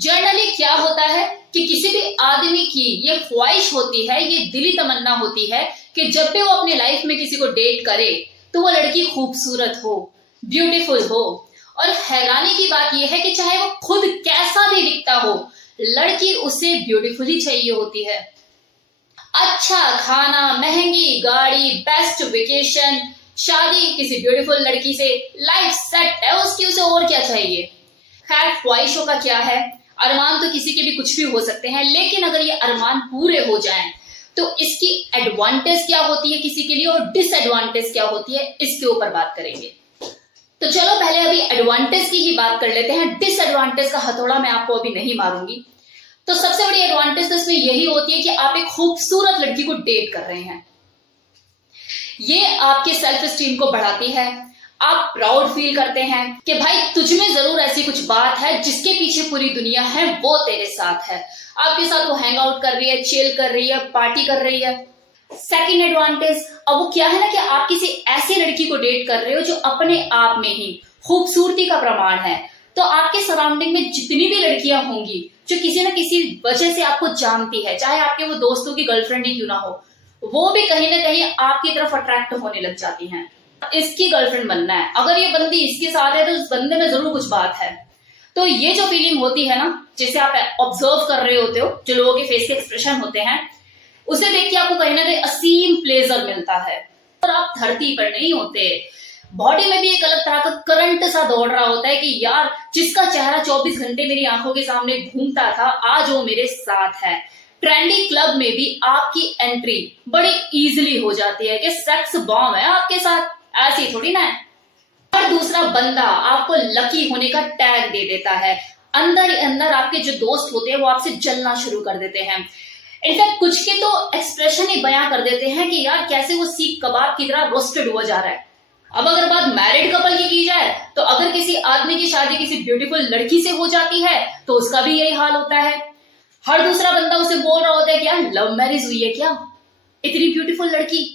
Generally क्या होता है कि किसी भी आदमी की ये ख्वाहिश होती है, ये दिली तमन्ना होती है कि जब भी वो अपनी लाइफ में किसी को डेट करे तो वो लड़की खूबसूरत हो, ब्यूटीफुल हो। और हैरानी की बात यह है कि चाहे वो खुद कैसा भी दिखता हो, लड़की उसे ब्यूटीफुल ही चाहिए होती है। अच्छा खाना, महंगी गाड़ी, बेस्ट वेकेशन, शादी किसी ब्यूटीफुल लड़की से, लाइफ सेट है उसकी, उसे और क्या चाहिए। खैर, ख्वाहिशों का क्या है, अरमान तो किसी के भी कुछ भी हो सकते हैं, लेकिन अगर ये अरमान पूरे हो जाएं तो इसकी एडवांटेज क्या होती है किसी के लिए और डिसएडवांटेज क्या होती है, इसके ऊपर बात करेंगे। तो चलो पहले अभी एडवांटेज की ही बात कर लेते हैं। डिसएडवांटेज का हथौड़ा मैं आपको अभी नहीं मारूंगी। तो सबसे बड़ी एडवांटेज तो इसमें यही होती है कि आप एक खूबसूरत लड़की को डेट कर रहे हैं। ये आपके सेल्फ स्टीम को बढ़ाती है। आप प्राउड फील करते हैं कि भाई तुझ में जरूर ऐसी कुछ बात है जिसके पीछे पूरी दुनिया है, वो तेरे साथ है। आपके साथ वो हैंग आउट कर रही है, चिल कर रही है, पार्टी कर रही है। सेकंड एडवांटेज, अब वो क्या है ना कि आप किसी ऐसी लड़की को डेट कर रहे हो जो अपने आप में ही खूबसूरती का प्रमाण है। तो आपके सराउंडिंग में जितनी भी लड़कियां होंगी जो किसी ना किसी वजह से आपको जानती है, चाहे आपके वो दोस्तों की गर्लफ्रेंड ही क्यों ना हो, वो भी कहीं ना कहीं आपकी तरफ अट्रैक्ट होने लग जाती हैं। इसकी गर्लफ्रेंड बनना है, अगर ये बंदी इसके साथ है तो उस बंदे में जरूर कुछ बात है। तो ये जो फीलिंग होती है ना, जिसे आप ऑब्जर्व कर रहे होते हो, जो लोगों के फेस के एक्सप्रेशन होते हैं, उसे देख के आपको कहीं ना कहीं असीम प्लेजर मिलता है। और आप धरती पर नहीं होते, बॉडी में भी एक अलग तरह का करंट सा दौड़ रहा होता है कि यार जिसका चेहरा 24 घंटे मेरी आंखों के सामने घूमता था, आज वो मेरे साथ है। ट्रेंडी क्लब में भी आपकी एंट्री बड़ी इजीली हो जाती है कि सेक्स बॉम्ब है आपके साथ, ऐसी थोड़ी ना है। और दूसरा बंदा आपको लकी होने का टैग दे देता है। अंदर ही अंदर आपके जो दोस्त होते हैं वो आपसे जलना शुरू कर देते हैं। इनफैक्ट कुछ के तो एक्सप्रेशन ही बयां कर देते हैं कि यार कैसे वो सीख कबाब की तरह रोस्टेड हुआ जा रहा है। अब अगर बात मैरिड कपल की जाए तो अगर किसी आदमी की शादी किसी ब्यूटीफुल लड़की से हो जाती है तो उसका भी यही हाल होता है। हर दूसरा बंदा उसे बोल रहा होता है कि यार लव मैरिज हुई है क्या, इतनी ब्यूटीफुल लड़की।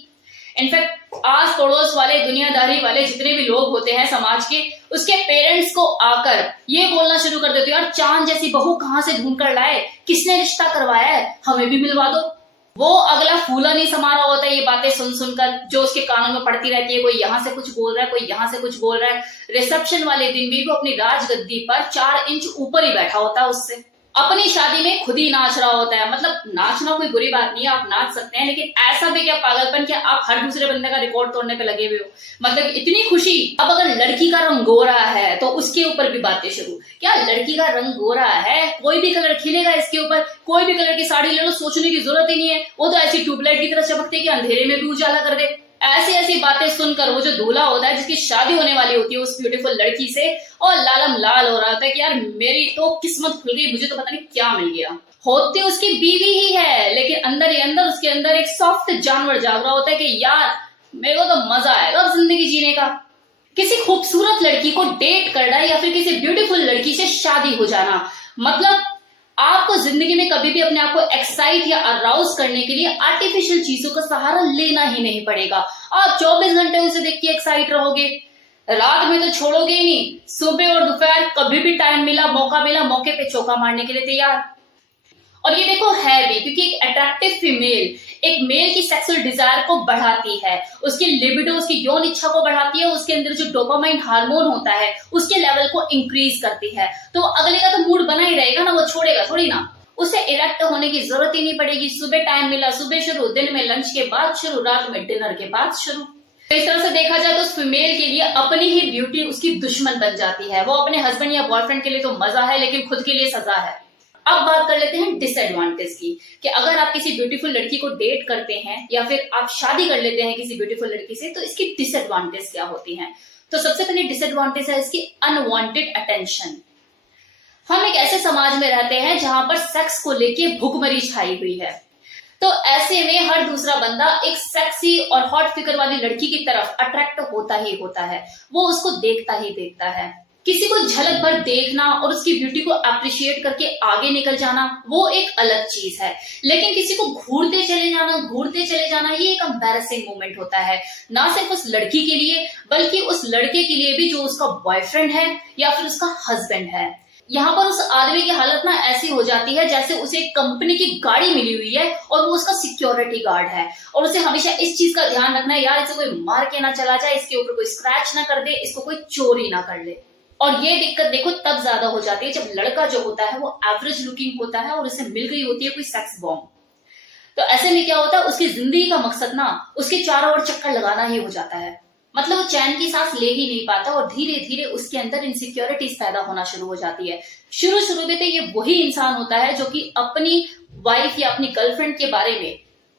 इनफैक्ट आस पड़ोस वाले, दुनियादारी वाले जितने भी लोग होते हैं समाज के, उसके पेरेंट्स को आकर ये बोलना शुरू कर देते हो, यार चांद जैसी बहू कहां से ढूंढ कर लाए, किसने रिश्ता करवाया है, हमें भी मिलवा दो। वो अगला फूला नहीं समा रहा होता है ये बातें सुन सुनकर, जो उसके कानों में पड़ती रहती है। कोई यहां से कुछ बोल रहा है, कोई यहां से कुछ बोल रहा है। रिसेप्शन वाले दिन भी वो अपनी राजगद्दी पर 4 इंच ऊपर ही बैठा होता है उससे, अपनी शादी में खुद ही नाच रहा होता है। मतलब नाचना कोई बुरी बात नहीं है, आप नाच सकते हैं, लेकिन ऐसा भी क्या पागलपन कि आप हर दूसरे बंदे का रिकॉर्ड तोड़ने पे लगे हुए हो। मतलब इतनी खुशी। अब अगर लड़की का रंग गोरा है तो उसके ऊपर भी बातें शुरू, क्या लड़की का रंग गोरा है, कोई भी कलर खिलेगा इसके ऊपर, कोई भी कलर की साड़ी ले लो, सोचने की जरूरत ही नहीं है, वो तो ऐसी ट्यूबलाइट की तरह चमकती कि अंधेरे में भी उजाला कर दे। ऐसी ऐसी बातें सुनकर वो जो दूल्हा होता है जिसकी शादी होने वाली होती है उस ब्यूटीफुल लड़की से, और लालम लाल हो रहा होता है कि यार मेरी तो किस्मत खुल गई, मुझे तो पता नहीं क्या मिल गया। होती उसकी बीवी ही है, लेकिन अंदर ही अंदर उसके अंदर एक सॉफ्ट जानवर जाग रहा होता है कि यार मेरे को तो मजा आएगा जिंदगी जीने का। किसी खूबसूरत लड़की को डेट करना या फिर किसी ब्यूटीफुल लड़की से शादी हो जाना, मतलब आपको जिंदगी में कभी भी अपने आप को एक्साइट या अराउज करने के लिए आर्टिफिशियल चीजों का सहारा लेना ही नहीं पड़ेगा। आप 24 घंटे उसे देख के एक्साइट रहोगे, रात में तो छोड़ोगे ही नहीं, सुबह और दोपहर कभी भी टाइम मिला, मौका मिला, मौके पे चौका मारने के लिए तैयार। और ये देखो है भी, क्योंकि एक अट्रैक्टिव फीमेल एक मेल की सेक्सुअल डिजायर को बढ़ाती है, उसकी लिबिडो, उसकी यौन इच्छा को बढ़ाती है, उसके अंदर जो डोपामाइन हार्मोन होता है उसके लेवल को इंक्रीज करती है। तो अगले का तो मूड बना ही रहेगा ना, वो छोड़ेगा थोड़ी ना, उसे इरेक्ट होने की जरूरत ही नहीं पड़ेगी। सुबह टाइम मिला, सुबह शुरू, दिन में लंच के बाद शुरू, रात में डिनर के बाद शुरू। तो इस तरह से देखा जाए तो उस फीमेल के लिए अपनी ही ब्यूटी उसकी दुश्मन बन जाती है। वो अपने हस्बैंड या बॉयफ्रेंड के लिए तो मजा है, लेकिन खुद के लिए सजा है। अब बात कर लेते हैं डिसएडवांटेज की, कि अगर आप किसी ब्यूटीफुल लड़की को डेट करते हैं या फिर आप शादी कर लेते हैं किसी ब्यूटीफुल लड़की से, तो इसकी डिसएडवांटेज क्या होती हैं। तो सबसे पहले डिसएडवांटेज है इसकी अनवांटेड अटेंशन। हम एक ऐसे समाज में रहते हैं जहां पर सेक्स को लेके भुखमरी छाई हुई है, तो ऐसे में हर दूसरा बंदा एक सेक्सी और हॉट फिगर वाली लड़की की तरफ अट्रैक्ट होता ही होता है, वो उसको देखता ही देखता है। किसी को झलक भर देखना और उसकी ब्यूटी को अप्रिशिएट करके आगे निकल जाना वो एक अलग चीज है, लेकिन किसी को घूरते चले जाना ये एक एम्बैरेसिंग मोमेंट होता है, ना सिर्फ उस लड़की के लिए बल्कि उस लड़के के लिए भी जो उसका बॉयफ्रेंड है या फिर उसका हस्बैंड है। यहाँ पर उस आदमी की हालत ना ऐसी हो जाती है जैसे उसे एक कंपनी की गाड़ी मिली हुई है और वो उसका सिक्योरिटी गार्ड है, और उसे हमेशा इस चीज का ध्यान रखना है, यार इसे कोई मार के ना चला जाए, इसके ऊपर कोई स्क्रैच ना कर दे, इसको कोई चोरी ना कर ले। और ये दिक्कत देखो तब ज्यादा हो जाती है जब लड़का जो होता है वो एवरेज लुकिंग होता है और उसे मिल गई होती है कोई सेक्स बॉम्ब। तो ऐसे में क्या होता है, उसकी जिंदगी का मकसद ना उसके चारों ओर चक्कर लगाना ही हो जाता है। मतलब वो चैन की सांस ले ही नहीं पाता और धीरे धीरे उसके अंदर इनसिक्योरिटीज पैदा होना शुरू हो जाती है। शुरू शुरू में तो ये वही इंसान होता है जो कि अपनी वाइफ या अपनी गर्लफ्रेंड के बारे में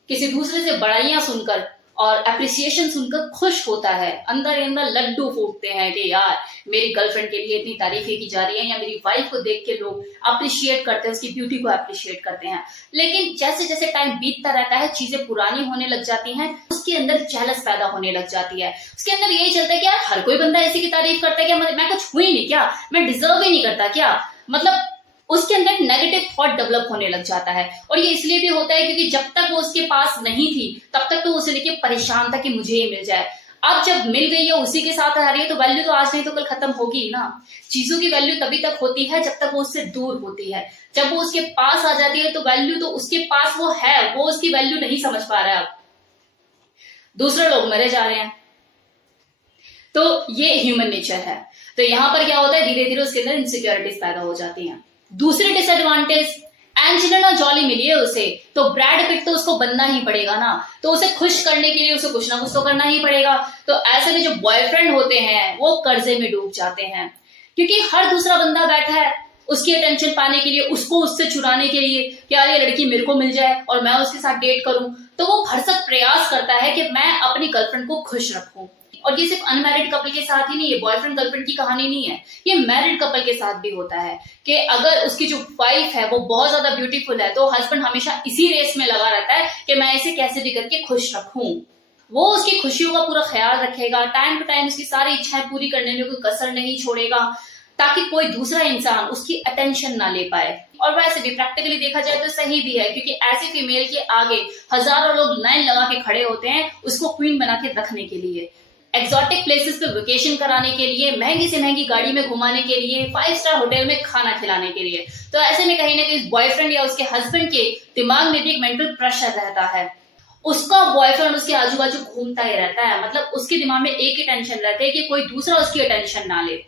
किसी दूसरे से बड़ाइयां सुनकर और अप्रिसिएशन सुनकर खुश होता है, अंदर ही अंदर लड्डू फूटते हैं कि यार मेरी गर्लफ्रेंड के लिए इतनी तारीफें की जा रही है, या मेरी वाइफ को देख के लोग अप्रिशिएट करते हैं, उसकी ब्यूटी को अप्रिशिएट करते हैं। लेकिन जैसे जैसे टाइम बीतता रहता है, चीजें पुरानी होने लग जाती हैं, उसके अंदर जेलस पैदा होने लग जाती है। उसके अंदर यही चलता है कि यार हर कोई बंदा ऐसी की तारीफ करता है क्या, मैं कुछ हुई नहीं क्या, मैं डिजर्व ही नहीं करता क्या। मतलब उसके अंदर नेगेटिव थॉट डेवलप होने लग जाता है। और ये इसलिए भी होता है क्योंकि जब तक वो उसके पास नहीं थी तब तक तो उसे लेके परेशान था कि मुझे ये मिल जाए। अब जब मिल गई है, उसी के साथ आ रही है, तो वैल्यू तो आज नहीं तो कल खत्म होगी ना। चीजों की वैल्यू तभी तक होती है जब तक वो उससे दूर होती है। जब वो उसके पास आ जाती है तो वैल्यू तो उसके पास वो है, वो उसकी वैल्यू नहीं समझ पा रहा है। अब दूसरे लोग मरे जा रहे हैं, तो ये ह्यूमन नेचर है। तो यहाँ पर क्या होता है, धीरे धीरे उसके अंदर इनसिक्योरिटीज पैदा हो जाती हैं। दूसरी डिसएडवांटेज, एंजेलिना जॉली मिली है उसे, तो ब्रैड पिट तो उसको बनना ही पड़ेगा ना, तो उसे खुश करने के लिए उसे कुछ ना कुछ तो करना ही पड़ेगा। तो ऐसे में जो बॉयफ्रेंड होते हैं वो कर्जे में डूब जाते हैं, क्योंकि हर दूसरा बंदा बैठा है उसकी अटेंशन पाने के लिए, उसको उससे चुराने के लिए कि यार ये लड़की मेरे को मिल जाए और मैं उसके साथ डेट करूं। तो वो भरसक प्रयास करता है कि मैं अपनी गर्लफ्रेंड को खुश रखूं। और ये सिर्फ अनमैरिड कपल के साथ ही नहीं है, बॉयफ्रेंड गर्लफ्रेंड की कहानी नहीं है, ये मैरिड कपल के साथ भी होता है कि अगर उसकी जो वाइफ है वो बहुत ज्यादा ब्यूटीफुल है तो हस्बैंड हमेशा इसी रेस में लगा रहता है कि मैं इसे कैसे भी करके खुश रखूं। वो उसकी खुशियों का पूरा ख्याल रखेगा, टाइम टू टाइम उसकी सारी इच्छाएं पूरी करने में कोई कसर नहीं छोड़ेगा, ताकि कोई दूसरा इंसान उसकी अटेंशन ना ले पाए। और वैसे भी प्रैक्टिकली देखा जाए तो सही भी है, क्योंकि ऐसी फीमेल के आगे हजारों लोग लाइन लगा के खड़े होते हैं उसको क्वीन बना के रखने के लिए, एक्सोटिक प्लेसेस पे वेकेशन कराने के लिए, महंगी से महंगी गाड़ी में घुमाने के लिए, 5 स्टार होटल में खाना खिलाने के लिए। तो ऐसे में कहीं ना कहीं बॉयफ्रेंड या उसके हस्बैंड के दिमाग में भी एक मेंटल प्रेशर रहता है। उसका बॉयफ्रेंड उसके आजू बाजू घूमता ही रहता है, मतलब उसके दिमाग में एक ही टेंशन रहती है कि कोई दूसरा उसकी अटेंशन ना ले।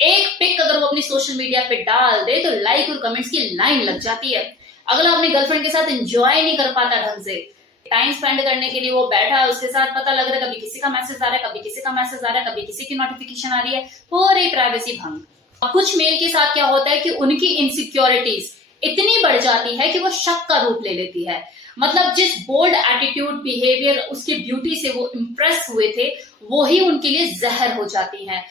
एक पिक अगर वो अपनी सोशल मीडिया पे डाल दे तो लाइक और कमेंट्स की लाइन लग जाती है। अगला अपनी गर्लफ्रेंड के साथ एंजॉय नहीं कर पाता ढंग से, टाइम स्पेंड करने के लिए वो बैठा है, उसके साथ पता लग रहा है कभी किसी का मैसेज आ रहा है, कभी किसी का मैसेज आ रहा है, कभी किसी की नोटिफिकेशन आ रही है, पूरी प्राइवेसी भंग। कुछ मेल के साथ क्या होता है कि उनकी इनसिक्योरिटीज इतनी बढ़ जाती है कि वो शक का रूप ले लेती है। मतलब जिस बोल्ड एटीट्यूड बिहेवियर उसकी ब्यूटी से वो इम्प्रेस हुए थे वो ही उनके लिए जहर हो जाती है।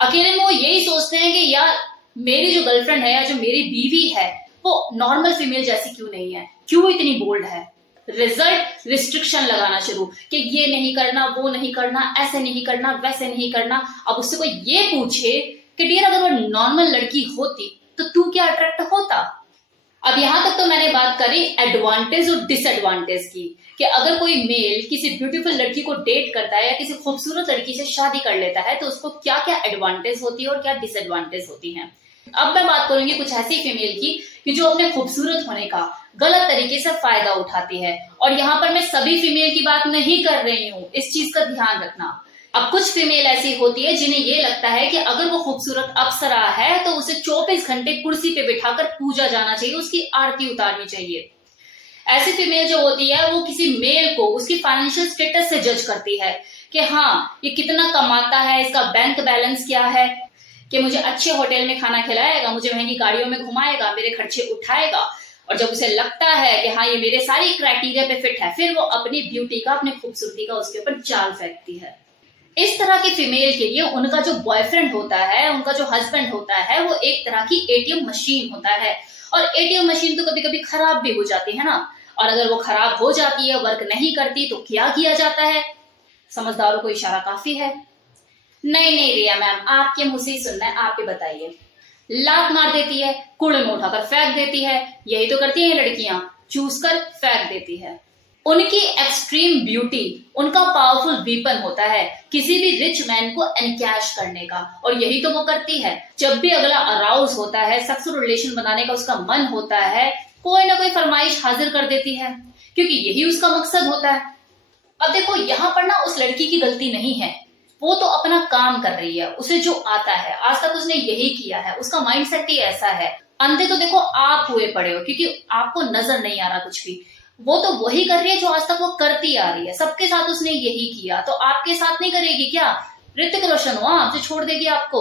अकेले में वो यही सोचते हैं कि यार मेरी जो गर्लफ्रेंड है या जो मेरी बीवी है वो नॉर्मल फीमेल जैसी क्यों नहीं है, क्यों इतनी बोल्ड है। रिजल्ट रिस्ट्रिक्शन लगाना शुरू कि ये नहीं करना, वो नहीं करना, ऐसे नहीं करना, वैसे नहीं करना। अब उससे कोई ये पूछे कि डियर अगर वो नॉर्मल लड़की होती तो तू क्या अट्रैक्ट होता। अब यहां तक तो मैंने बात करी एडवांटेज और डिसएडवांटेज की कि अगर कोई मेल किसी ब्यूटीफुल लड़की को डेट करता है या किसी खूबसूरत लड़की से शादी कर लेता है तो उसको क्या क्या एडवांटेज होती है और क्या डिसएडवांटेज होती है। अब मैं बात करूंगी कुछ ऐसी फीमेल की कि जो अपने खूबसूरत होने का गलत तरीके से फायदा उठाती है। और यहाँ पर मैं सभी फीमेल की बात नहीं कर रही हूँ, इस चीज का ध्यान रखना। अब कुछ फीमेल ऐसी होती है जिन्हें ये लगता है कि अगर वो खूबसूरत अप्सरा है तो उसे 24 घंटे कुर्सी पे बिठाकर पूजा जाना चाहिए, उसकी आरती उतारनी चाहिए। ऐसी फीमेल जो होती है वो किसी मेल को उसकी फाइनेंशियल स्टेटस से जज करती है कि हाँ ये कितना कमाता है, इसका बैंक बैलेंस क्या है, कि मुझे अच्छे होटल में खाना खिलाएगा, मुझे महंगी गाड़ियों में घुमाएगा, मेरे खर्चे उठाएगा। और जब उसे लगता है कि हाँ ये मेरे सारी क्राइटेरिया पे फिट है, फिर वो अपनी ब्यूटी का, अपनी खूबसूरती का उसके ऊपर जाल फेंकती है। इस तरह की फीमेल के लिए उनका जो बॉयफ्रेंड होता है, उनका जो हस्बैंड होता है, वो एक तरह की एटीएम मशीन होता है। और एटीएम मशीन तो कभी कभी खराब भी हो जाती है ना, और अगर वो खराब हो जाती है, वर्क नहीं करती, तो क्या किया जाता है। समझदारों को इशारा काफी है। नहीं रिया मैम, आपके मुंह से ही सुनना है, आप ही बताइए। लात मार देती है, कूड़े में उठाकर फेंक देती है। यही तो करती है लड़कियां, चूस कर फेंक देती है। उनकी एक्सट्रीम ब्यूटी उनका पावरफुल वीपन होता है किसी भी रिच मैन को एनकैश करने का, और यही तो वो करती है। जब भी अगला अराउज होता है, सेक्सुअल रिलेशन बनाने का उसका मन होता है, कोई ना कोई फरमाइश हाजिर कर देती है, क्योंकि यही उसका मकसद होता है। अब देखो यहाँ पर ना उस लड़की की गलती नहीं है, वो तो अपना काम कर रही है, उसे जो आता है, आज तक उसने यही किया है, उसका माइंडसेट ही ऐसा है। अंधे तो देखो आप हुए पड़े हो, क्योंकि आपको नजर नहीं आ रहा कुछ भी। वो तो वही कर रही है जो आज तक वो करती आ रही है, सबके साथ उसने यही किया, तो आपके साथ नहीं करेगी क्या? ऋतिक रोशन हुआ, आपसे छोड़ देगी आपको?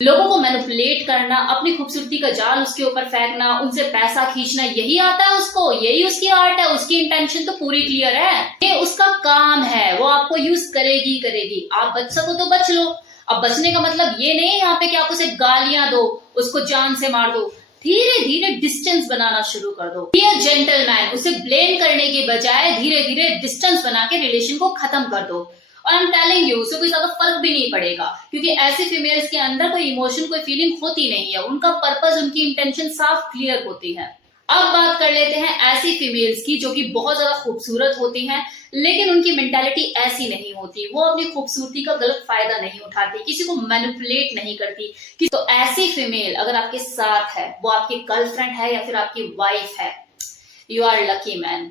लोगों को मैनिपुलेट करना, अपनी खूबसूरती का जाल उसके ऊपर फेंकना, उनसे पैसा खींचना, यही आता है उसको, यही उसकी आर्ट है। उसकी इंटेंशन तो पूरी क्लियर है, ये उसका काम है, वो आपको यूज करेगी करेगी। आप बच सको तो बच लो। अब बचने का मतलब ये नहीं यहाँ पे कि आप उसे गालियां दो, उसको जान से मार दो, धीरे धीरे डिस्टेंस बनाना शुरू कर दो। बी अ जेंटलमैन, उसे ब्लेम करने के बजाय धीरे धीरे डिस्टेंस बना के रिलेशन को खत्म कर दो। और आई एम टेलिंग यू, उसे कोई ज्यादा फर्क भी नहीं पड़ेगा, क्योंकि ऐसी फीमेल्स के अंदर कोई इमोशन, कोई फीलिंग होती नहीं है। उनका पर्पस, उनकी इंटेंशन साफ क्लियर होती है। अब बात कर लेते हैं ऐसी फीमेल्स की जो कि बहुत ज्यादा खूबसूरत होती हैं, लेकिन उनकी मेंटालिटी ऐसी नहीं होती, वो अपनी खूबसूरती का गलत फायदा नहीं उठाती, किसी को मैनिपुलेट नहीं करती। तो ऐसी फीमेल अगर आपके साथ है, वो आपकी गर्लफ्रेंड है या फिर आपकी वाइफ है, यू आर लकी मैन।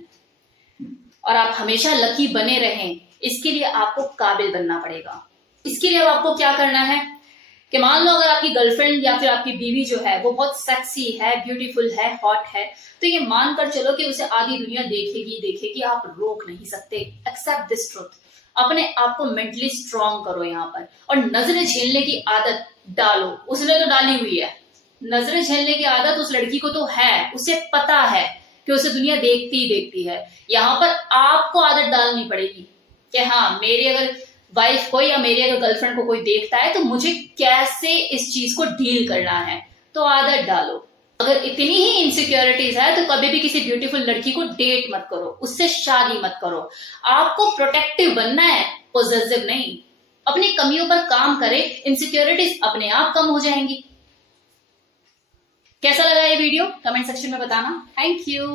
और आप हमेशा लकी बने रहें, इसके लिए आपको काबिल बनना पड़ेगा। इसके लिए अब आपको क्या करना है कि मान लो अगर आपकी गर्लफ्रेंड या फिर आपकी बीवी जो है वो बहुत सेक्सी है, ब्यूटीफुल है, हॉट है, तो ये मानकर चलो कि उसे आधी दुनिया देखेगी देखेगी, आप रोक नहीं सकते। Accept this truth. अपने आप को मेंटली स्ट्रांग करो यहाँ पर, और नजरें झेलने की आदत डालो। उसने तो डाली हुई है, नजरें झेलने की आदत उस लड़की को तो है, उसे पता है कि उसे दुनिया देखती ही देखती है। यहाँ पर आपको आदत डालनी पड़ेगी कि हाँ, मेरी अगर वाइफ को या मेरी अगर गर्लफ्रेंड को कोई देखता है तो मुझे कैसे इस चीज को डील करना है, तो आदत डालो। अगर इतनी ही इनसिक्योरिटीज है तो कभी भी किसी ब्यूटीफुल लड़की को डेट मत करो, उससे शादी मत करो। आपको प्रोटेक्टिव बनना है, पॉजिटिव नहीं। अपनी कमियों पर काम करें, इनसिक्योरिटीज अपने आप कम हो जाएंगी। कैसा लगा ये वीडियो कमेंट सेक्शन में बताना। Thank you.